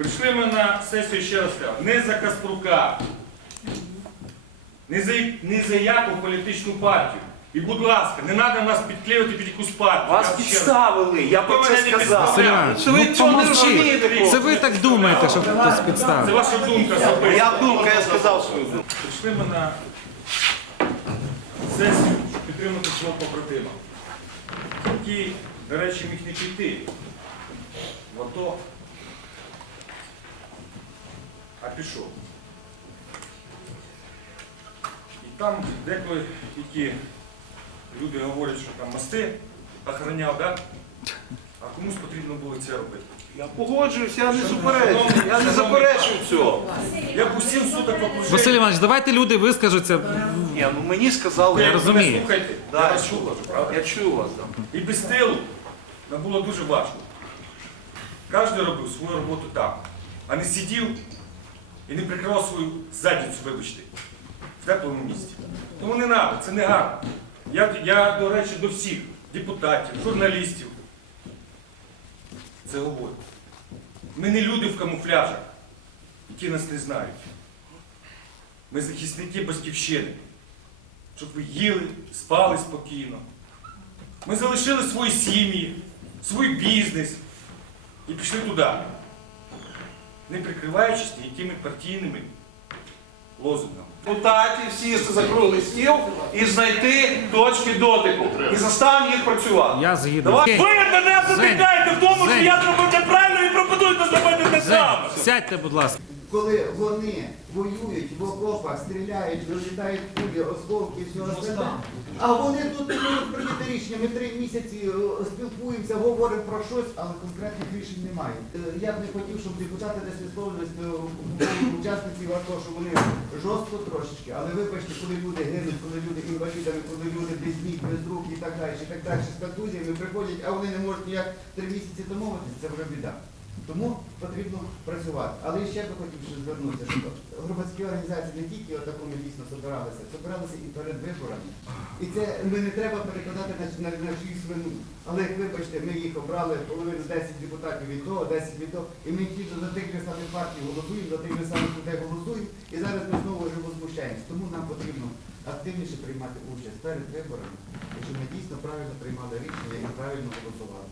Прийшли ми на сесію ще раз кажу, не за Каспрука, не за, не за яку політичну партію. І, будь ласка, не треба нас підклеювати під якусь партію. Вас Я ще раз- підставили, я про це не сказав. Що ви ну цього не розумієте? Це ви так думаєте, що хтось Це підставив. ваша думка особиста. Моя думка, я сказав свою думку. Прийшли ми на сесію, щоб підтримати свого побратима. Який, до речі, міг не піти в АТО, а пішов. І там деколи тільки люди говорять, що там мости охороняв, да? а комусь потрібно було це робити. Я погоджуюсь, я не заперечую. Я не заперечую цього. Я б усім суток в окруженні. Василь Іванович, давайте люди вискажуться. Ні, ну мені сказали, я, Я розумію. Слухайте, Да, я вас правда? я чую вас там. І без тилу нам було дуже важко. Кожен робив свою роботу там, а не сидів і не прикривав свою задницю, вибачте, в теплому місці. Тому не треба, це не гарно. Я, я, до речі, до всіх депутатів, журналістів. Це говорю. Ми не люди в камуфляжах, які нас не знають. Ми захисники батьківщини, щоб ви їли, спали спокійно. Ми залишили свої сім'ї, свій бізнес і пішли туди, не прикриваючись ніякими партійними лозунгами. Депутатів сісти за круглий стіл і знайти точки дотику. І заставимо їх працювати. Я згідно. Давай. Ви мене затикаєте в тому, що я зробив неправильно і пропонуєте зробити те саме. сядьте, будь ласка. Коли вони воюють в окопах, стріляють, вилітають кулі, осколки, все остальне. А вони тут не можуть прийняти рішення. Ми три місяці е, спілкуємося, говоримо про щось, але конкретних рішень немає. Е, Я б не хотів, щоб депутати десь висловлювалися е, учасників АТО, що вони жорстко трошечки. Але вибачте, коли люди гинуть, коли люди інвалідами, коли люди без ніг, без рук і так далі, і так далі, з контузіями приходять, а вони не можуть ніяк три місяці домовитися, це вже біда. Тому потрібно працювати. Але ще би хотів ще звернутися, що громадські організації не тільки отако ми дійсно збиралися, збиралися і перед виборами. І це ми не треба перекладати на, на, на чиюсь вину. Але як вибачте, ми їх обрали половину 10 депутатів від того, 10 від того, і ми тільки за тих же самих партій голосуємо, за тих же самих людей голосуємо, і зараз ми знову вже возмущаємось. Тому нам потрібно активніше приймати участь перед виборами, щоб ми дійсно правильно приймали рішення і правильно голосували.